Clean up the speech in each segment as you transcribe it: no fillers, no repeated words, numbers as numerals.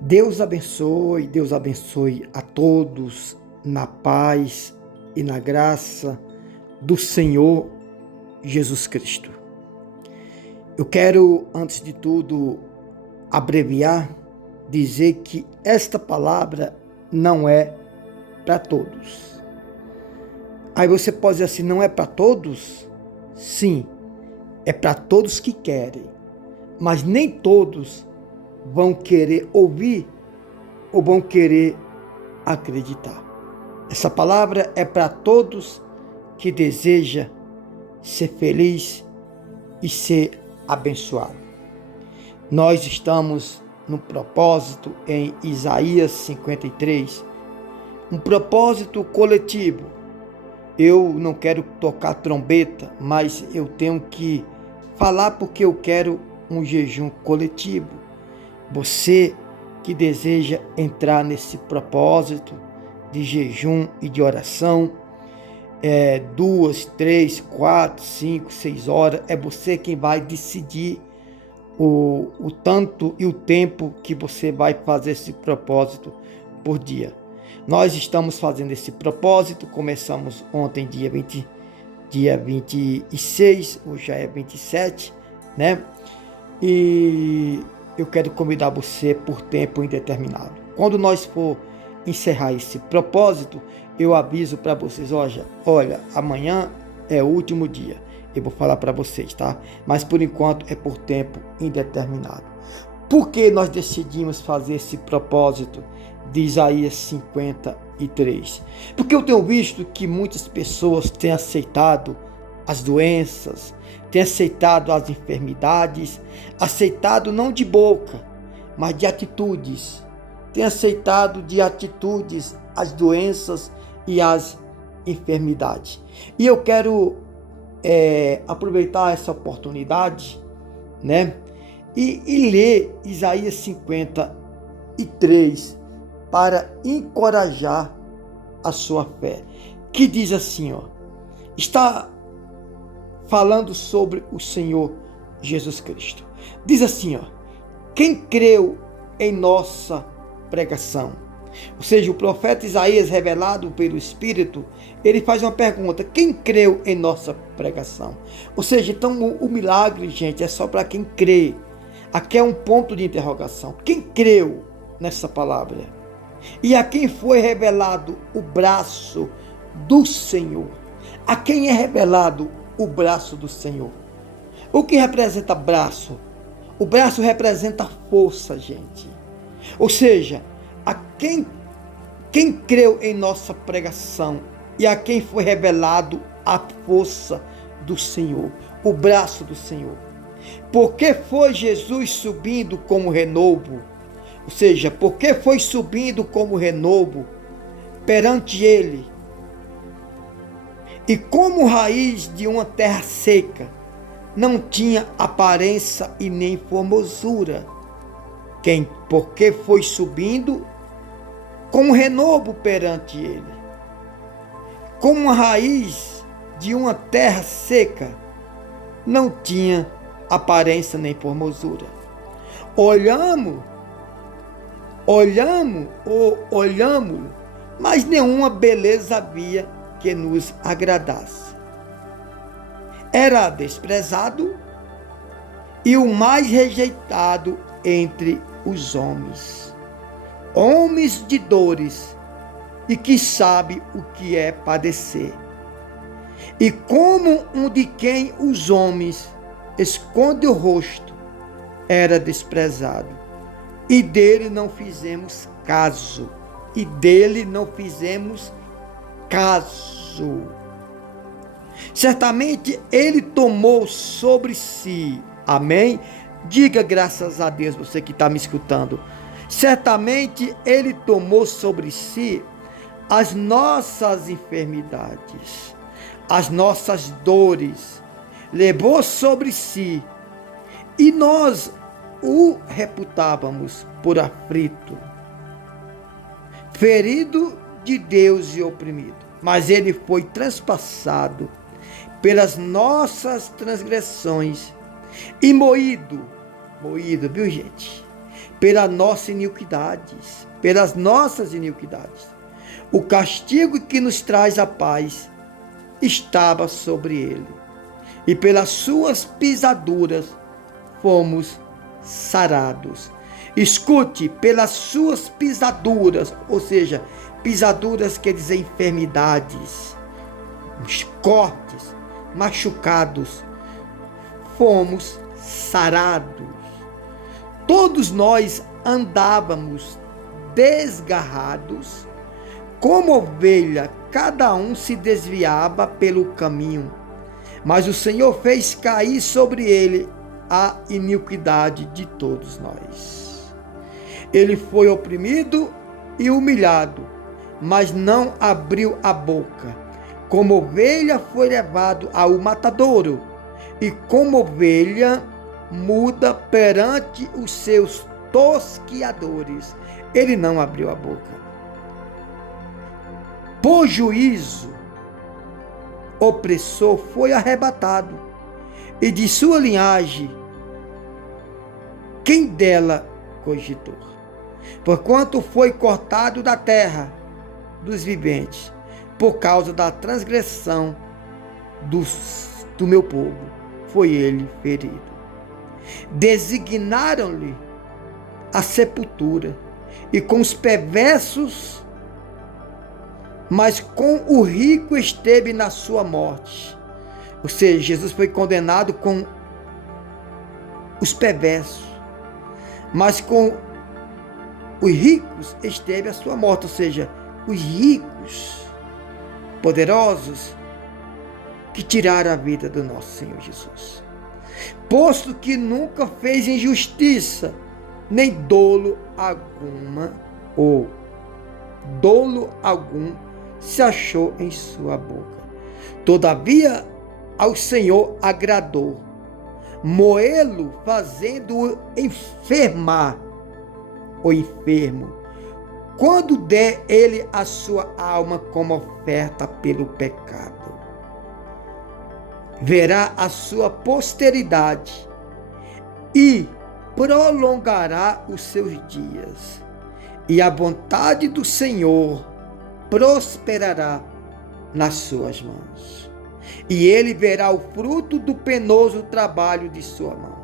Deus abençoe a todos na paz e na graça do Senhor Jesus Cristo. Eu quero, antes de tudo, abreviar, dizer que esta palavra não é para todos. Aí você pode dizer assim, não é para todos? Sim, é para todos que querem, mas nem todos vão querer ouvir ou vão querer acreditar. Essa palavra é para todos que desejam ser feliz e ser abençoado. Nós estamos no propósito em Isaías 53, um propósito coletivo. Eu não quero tocar trombeta, mas eu tenho que falar porque eu quero um jejum coletivo. Você que deseja entrar nesse propósito de jejum e de oração, 2, 3, 4, 5, 6 horas, é você quem vai decidir o tanto e o tempo que você vai fazer esse propósito por dia. Nós estamos fazendo esse propósito, começamos ontem, dia 26, hoje já é 27, né? E eu quero convidar você por tempo indeterminado. Quando nós for encerrar esse propósito, eu aviso para vocês, olha, amanhã é o último dia. Eu vou falar para vocês, tá? Mas por enquanto é por tempo indeterminado. Por que nós decidimos fazer esse propósito de Isaías 53? Porque eu tenho visto que muitas pessoas têm aceitado as doenças, têm aceitado as enfermidades, aceitado não de boca, mas de atitudes. Têm aceitado de atitudes as doenças e as enfermidades. E eu quero aproveitar essa oportunidade, né? E ler Isaías 53 para encorajar a sua fé. Que diz assim, está falando sobre o Senhor Jesus Cristo. Diz assim, quem creu em nossa pregação? Ou seja, o profeta Isaías, revelado pelo Espírito, ele faz uma pergunta: quem creu em nossa pregação? Ou seja, então o milagre, gente, é só para quem crê. Aqui é um ponto de interrogação. Quem creu nessa palavra? E a quem foi revelado o braço do Senhor? A quem é revelado o braço do Senhor? O que representa braço? O braço representa força, gente. Ou seja, a quem creu em nossa pregação e a quem foi revelado a força do Senhor, o braço do Senhor. Porque foi Jesus subindo como renovo, ou seja, porque foi subindo como renovo perante ele, e como raiz de uma terra seca, não tinha aparência e nem formosura. Porque foi subindo como renovo perante ele, como uma raiz de uma terra seca, não tinha aparência nem formosura. Olhamos, mas nenhuma beleza havia que nos agradasse. Era desprezado e o mais rejeitado entre os homens de dores, e que sabe o que é padecer. E como um de quem os homens esconde o rosto, era desprezado, e dele não fizemos caso. Certamente ele tomou sobre si, amém? Diga graças a Deus, você que está me escutando. Certamente ele tomou sobre si as nossas enfermidades, as nossas dores, levou sobre si, e nós o reputávamos por aflito, ferido de Deus e oprimido. Mas ele foi transpassado pelas nossas transgressões e moído, viu, gente? pelas nossas iniquidades, pelas nossas iniquidades. O castigo que nos traz a paz estava sobre ele, e pelas suas pisaduras fomos sarados. Escute, pelas suas pisaduras, ou seja, pisaduras quer dizer enfermidades, cortes, machucados, fomos sarados. Todos nós andávamos desgarrados, como ovelha, cada um se desviava pelo caminho, mas o Senhor fez cair sobre ele a iniquidade de todos nós. Ele foi oprimido e humilhado, mas não abriu a boca. Como ovelha foi levado ao matadouro, e como ovelha muda perante os seus tosquiadores, ele não abriu a boca. Por juízo, opressor foi arrebatado, e de sua linhagem, quem dela cogitou? Porquanto foi cortado da terra dos viventes, por causa da transgressão do meu povo, foi ele ferido. Designaram-lhe a sepultura, e com os perversos, mas com o rico esteve na sua morte. Ou seja, Jesus foi condenado com os perversos, mas com os ricos esteve a sua morte. Ou seja, os ricos, poderosos, que tiraram a vida do nosso Senhor Jesus. Posto que nunca fez injustiça, nem dolo algum se achou em sua boca. Todavia, ao Senhor agradou moê-lo, fazendo-o enfermar o enfermo, quando der ele a sua alma como oferta pelo pecado. Verá a sua posteridade e prolongará os seus dias, e a vontade do Senhor prosperará nas suas mãos, e ele verá o fruto do penoso trabalho de sua mão.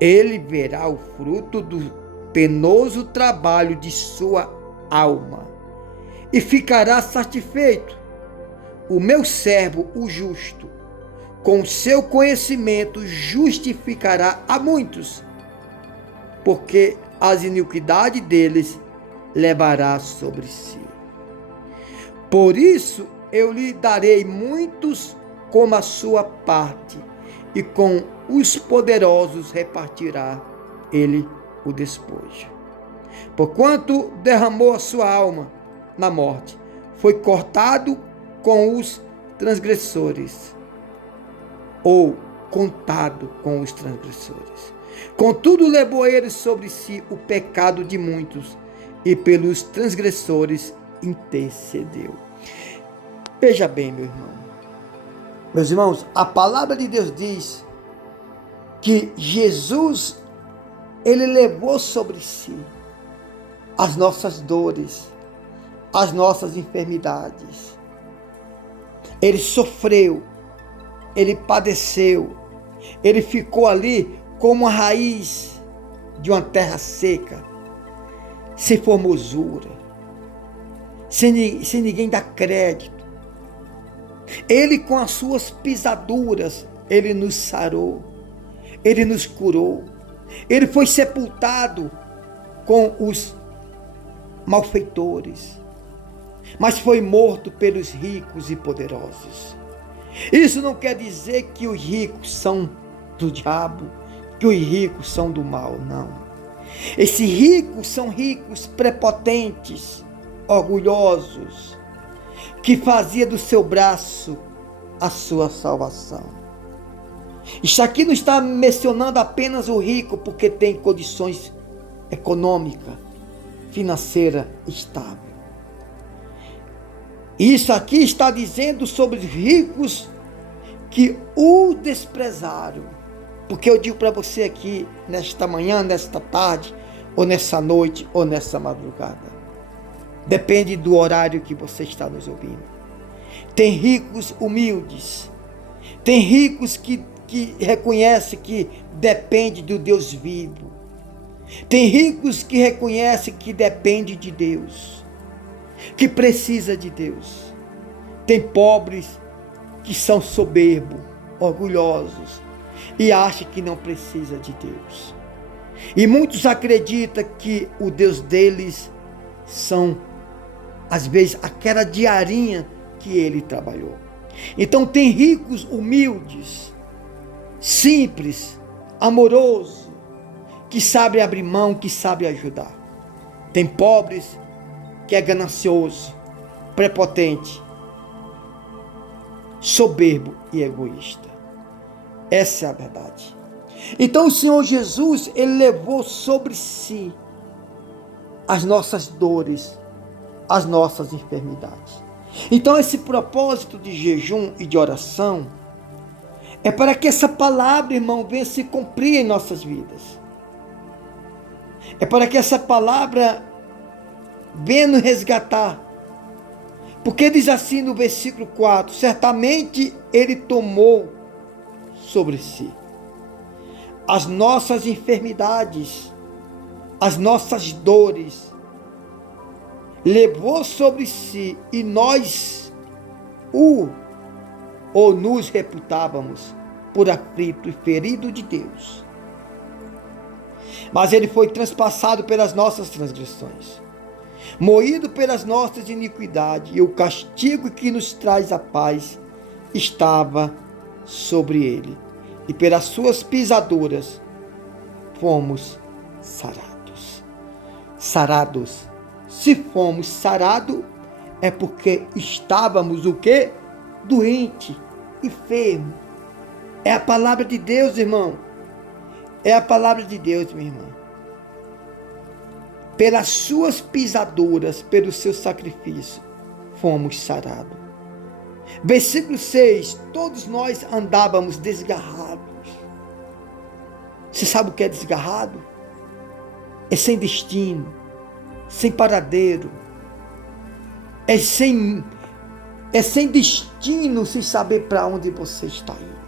Ele verá o fruto do penoso trabalho de sua alma, e ficará satisfeito. O meu servo, o justo, com seu conhecimento justificará a muitos, porque as iniquidades deles levará sobre si. Por isso eu lhe darei muitos como a sua parte, e com os poderosos repartirá ele o despojo. Porquanto derramou a sua alma na morte, foi cortado com os transgressores, ou contado com os transgressores. Contudo, levou ele sobre si o pecado de muitos, e pelos transgressores intercedeu. Veja bem, meu irmão. Meus irmãos, a palavra de Deus diz que Jesus, ele levou sobre si as nossas dores, as nossas enfermidades. Ele sofreu, ele padeceu, ele ficou ali como a raiz de uma terra seca, sem formosura, sem ninguém dar crédito. Ele, com as suas pisaduras, ele nos sarou, ele nos curou. Ele foi sepultado com os malfeitores, mas foi morto pelos ricos e poderosos. Isso não quer dizer que os ricos são do diabo, que os ricos são do mal, não. Esses ricos são ricos prepotentes, orgulhosos, que fazia do seu braço a sua salvação. Isso aqui não está mencionando apenas o rico porque tem condições econômicas, financeiras estáveis. Isso aqui está dizendo sobre os ricos que o desprezaram. Porque eu digo para você aqui, nesta manhã, nesta tarde, ou nessa noite, ou nessa madrugada. Depende do horário que você está nos ouvindo. Tem ricos humildes. Tem ricos que reconhecem que depende do Deus vivo. Tem ricos que reconhecem que depende de Deus, que precisa de Deus. Tem pobres que são soberbos, orgulhosos e acham que não precisa de Deus. E muitos acreditam que o Deus deles são, às vezes, aquela diarinha que ele trabalhou. Então tem ricos humildes, simples, amorosos, que sabe abrir mão, que sabe ajudar. Tem pobres que é ganancioso, prepotente, soberbo e egoísta. Essa é a verdade. Então o Senhor Jesus, ele levou sobre si as nossas dores, as nossas enfermidades. Então esse propósito de jejum e de oração é para que essa palavra, irmão, venha se cumprir em nossas vidas. É para que essa palavra venha nos resgatar. Porque diz assim no versículo 4, certamente ele tomou sobre si as nossas enfermidades, as nossas dores, levou sobre si e nós nos reputávamos por aflito e ferido de Deus. Mas ele foi transpassado pelas nossas transgressões, moído pelas nossas iniquidades, e o castigo que nos traz a paz estava sobre ele, e pelas suas pisaduras fomos sarados. Sarados. Se fomos sarados, é porque estávamos o quê? Doente, enfermo. É a palavra de Deus, irmão. É a palavra de Deus, minha irmã. Pelas suas pisaduras, pelo seu sacrifício, fomos sarados. Versículo 6, todos nós andávamos desgarrados. Você sabe o que é desgarrado? É sem destino, sem paradeiro, é sem destino, sem saber para onde você está indo.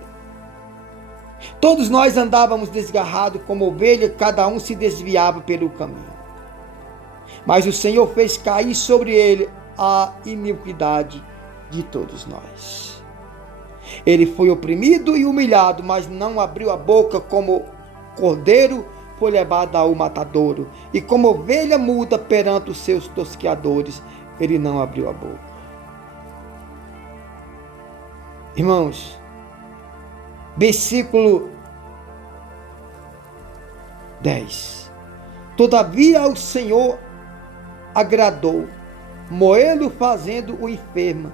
Todos nós andávamos desgarrados como ovelha, cada um se desviava pelo caminho. Mas o Senhor fez cair sobre ele a iniquidade de todos nós. Ele foi oprimido e humilhado, mas não abriu a boca. Como cordeiro foi levado ao matadouro, e como ovelha muda perante os seus tosqueadores, ele não abriu a boca. Irmãos, versículo 10. Todavia o Senhor agradou moê-lo, fazendo o enfermo,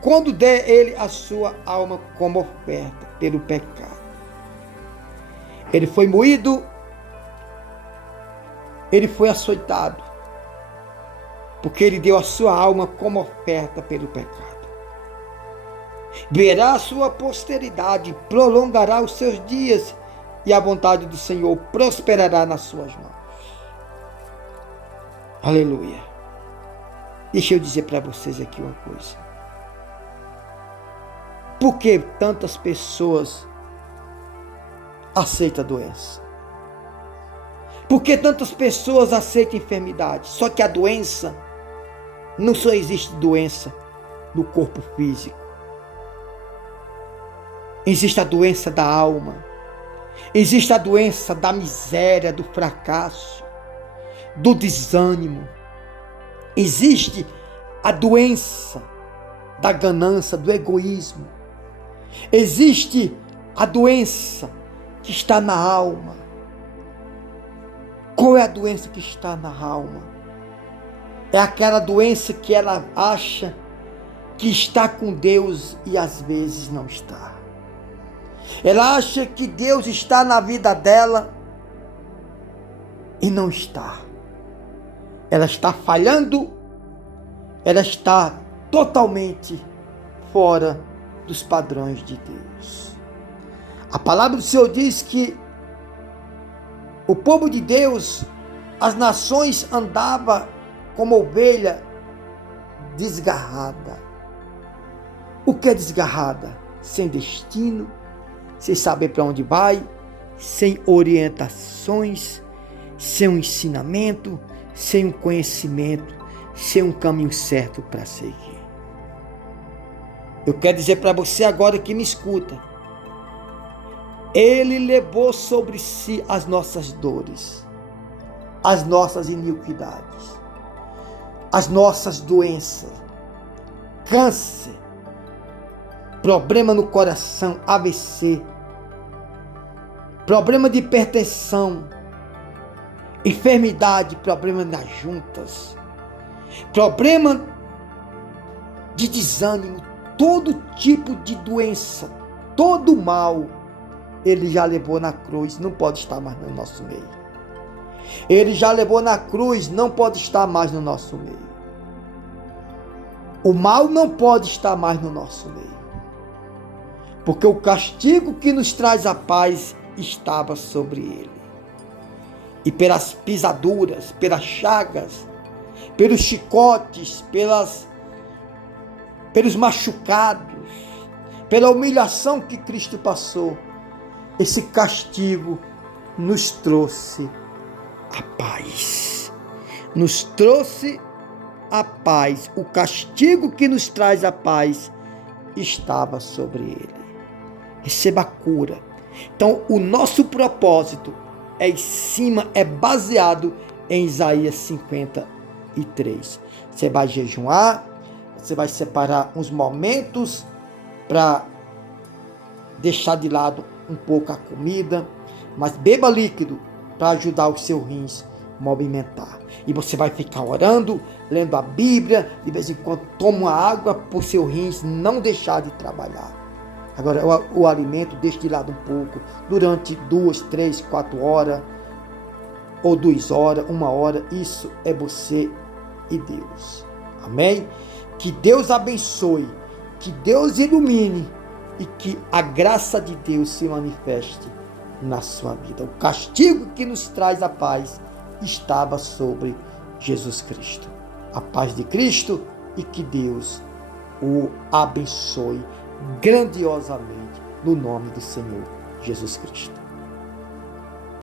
quando der ele a sua alma como oferta pelo pecado. Ele foi moído, ele foi açoitado, porque ele deu a sua alma como oferta pelo pecado. Verá a sua posteridade, prolongará os seus dias, e a vontade do Senhor prosperará nas suas mãos. Aleluia. Deixa eu dizer para vocês aqui uma coisa. Por que tantas pessoas aceitam a doença? Por que tantas pessoas aceitam a enfermidade? Só que a doença, não só existe doença no corpo físico. Existe a doença da alma. Existe a doença da miséria, do fracasso, do desânimo. Existe a doença da ganância, do egoísmo. Existe a doença que está na alma. Qual é a doença que está na alma? É aquela doença que ela acha que está com Deus e às vezes não está. Ela acha que Deus está na vida dela e não está. Ela está falhando, ela está totalmente fora dos padrões de Deus. A palavra do Senhor diz que o povo de Deus, as nações andavam como ovelha desgarrada. O que é desgarrada? Sem destino, sem saber para onde vai, sem orientações, sem um ensinamento, sem um conhecimento, sem um caminho certo para seguir. Eu quero dizer para você agora que me escuta, Ele levou sobre si as nossas dores, as nossas iniquidades, as nossas doenças, câncer, problema no coração, AVC, problema de hipertensão, enfermidade, problema nas juntas, problema de desânimo, todo tipo de doença, todo mal, Ele já levou na cruz, não pode estar mais no nosso meio. Ele já levou na cruz, não pode estar mais no nosso meio. O mal não pode estar mais no nosso meio. Porque o castigo que nos traz a paz estava sobre ele. E pelas pisaduras, pelas chagas, pelos chicotes, pelos machucados, pela humilhação que Cristo passou, esse castigo nos trouxe a paz. Nos trouxe a paz. O castigo que nos traz a paz estava sobre ele. Receba a cura. Então, o nosso propósito é baseado em Isaías 53. Você vai jejuar, você vai separar uns momentos para deixar de lado um pouco a comida, mas beba líquido para ajudar os seus rins a movimentar. E você vai ficar orando, lendo a Bíblia, de vez em quando toma água para os seus rins não deixar de trabalhar. Agora, o alimento deixe de lado um pouco, durante 2, 3, 4 horas, ou 2 horas, 1 hora, isso é você e Deus. Amém? Que Deus abençoe, que Deus ilumine e que a graça de Deus se manifeste na sua vida. O castigo que nos traz a paz estava sobre Jesus Cristo. A paz de Cristo e que Deus o abençoe grandiosamente no nome do Senhor Jesus Cristo.